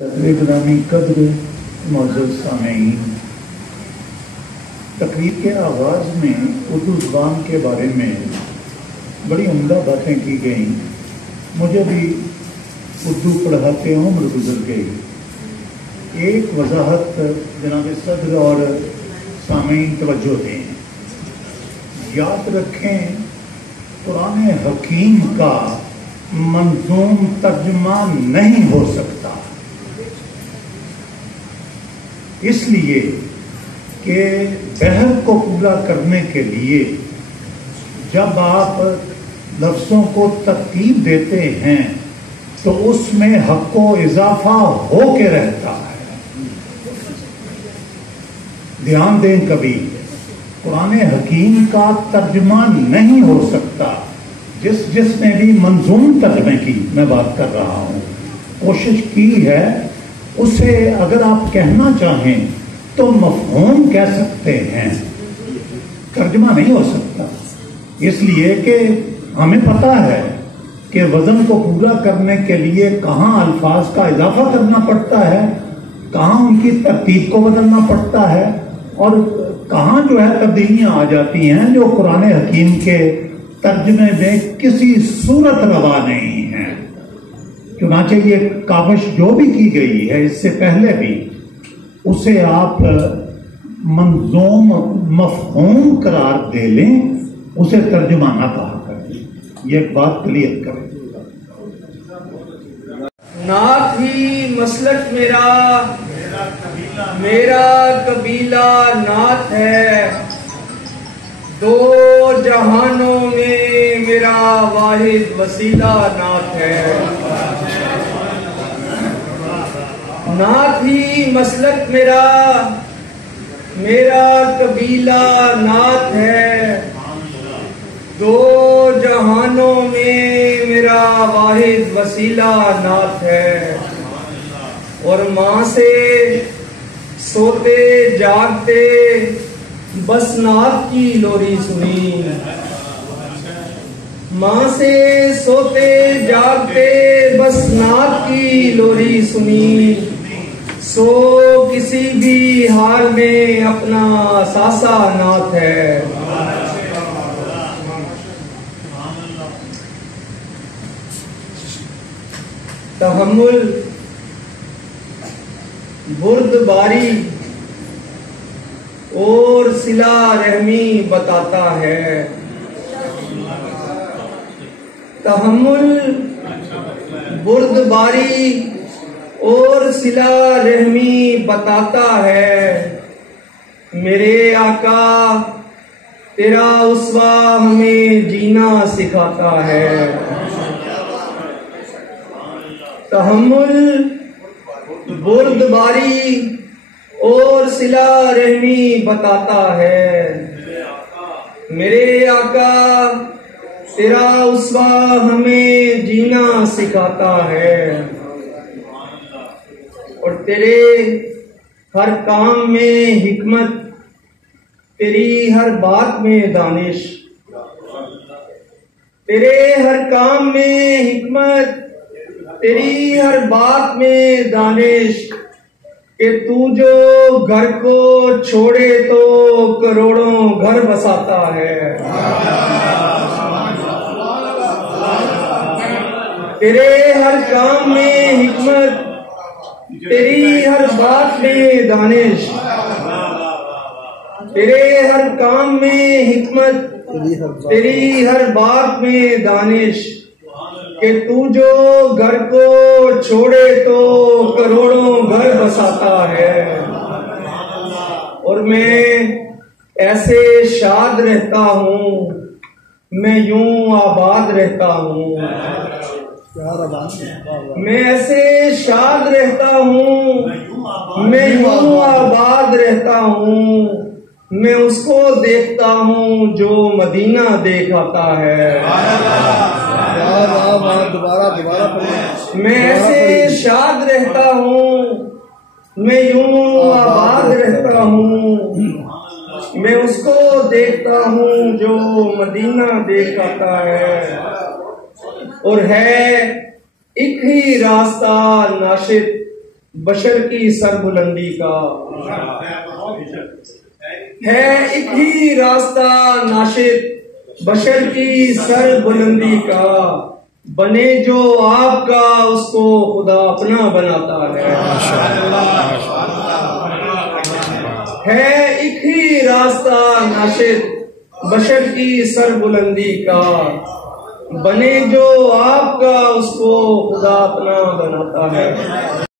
گرامی قدر معزز سامعین، تقریب کے آغاز میں اردو زبان کے بارے میں بڑی عمدہ باتیں کی گئیں۔ مجھے بھی اردو پڑھاتے عمر گزر گئی۔ ایک وضاحت جناب صدر اور سامعین توجہ دیں، یاد رکھیں قرآن حکیم کا منظوم ترجمہ نہیں ہو سکتا، اس لیے کہ بحر کو پورا کرنے کے لیے جب آپ لفظوں کو ترتیب دیتے ہیں تو اس میں حق و اضافہ ہو کے رہتا ہے۔ دھیان دیں، کبھی قرآن حکیم کا ترجمہ نہیں ہو سکتا۔ جس نے بھی منظوم ترجمے کی میں بات کر رہا ہوں، کوشش کی ہے، اسے اگر آپ کہنا چاہیں تو مفہوم کہہ سکتے ہیں، ترجمہ نہیں ہو سکتا، اس لیے کہ ہمیں پتہ ہے کہ وزن کو پورا کرنے کے لیے کہاں الفاظ کا اضافہ کرنا پڑتا ہے، کہاں ان کی ترتیب کو بدلنا پڑتا ہے، اور کہاں جو ہے تبدیلیاں آ جاتی ہیں جو قرآن حکیم کے ترجمے میں کسی صورت روا نہیں ہے۔ چنانچہ یہ کاوش جو بھی کی گئی ہے اس سے پہلے بھی، اسے آپ منظوم مفہوم قرار دے لیں، اسے ترجمہ نہ کہا کریں۔ یہ بات کلیئر کریں۔ نعت ہی مسلک میرا قبیلہ نعت ہے، دو جہانوں میں میرا واحد وسیلہ نعت ہے۔ نعت ہی مسلک میرا قبیلہ نعت ہے، دو جہانوں میں میرا واحد وسیلہ نعت ہے۔ اور ماں سے سوتے جاگتے بس نعت کی لوری سنی، ماں سے سوتے جاگتے بس نعت کی لوری سنی، سو کسی بھی حال میں اپنا ساسا نعت ہے۔ تحمل بردباری اور صلہ رحمی بتاتا ہے، تحمل بردباری اور صلہ رحمی بتاتا ہے۔ میرے آقا تیرا اسوہ ہمیں جینا سکھاتا ہے۔ تحمل بردباری اور صلہ رحمی بتاتا ہے، میرے آقا تیرا اسوہ ہمیں جینا سکھاتا ہے۔ اور تیرے ہر کام میں حکمت، تیری ہر بات میں دانش، تیرے ہر کام میں حکمت، تیری ہر بات میں دانش، کہ تو جو گھر کو چھوڑے تو کروڑوں گھر بساتا ہے۔ تیرے ہر کام میں حکمت، تیری ہر بات میں دانش، تیرے ہر کام میں حکمت، تیری ہر بات میں دانش، کہ تو جو گھر کو چھوڑے تو کروڑوں گھر بساتا ہے۔ اور میں ایسے شاد رہتا ہوں، میں یوں آباد رہتا ہوں، میں ایسے شاد رہتا ہوں، میں یوں آباد رہتا ہوں، میں اس کو دیکھتا ہوں جو مدینہ دیکھ آتا ہے۔ میں ایسے شاد رہتا ہوں، میں یوں آباد رہتا ہوں، میں اس کو دیکھتا ہوں جو مدینہ دیکھ آتا ہے۔ اور ہے ایک ہی راستہ ناشد بشر کی سر بلندی کا ہے ایک ہی راستہ ناشد بشر کی سر بلندی کا بنے جو آپ کا اس کو خدا اپنا بناتا ہے ایک ہی راستہ ناشد بشر کی سر بلندی کا بنے جو آپ کا اس کو خدا اپنا بناتا ہے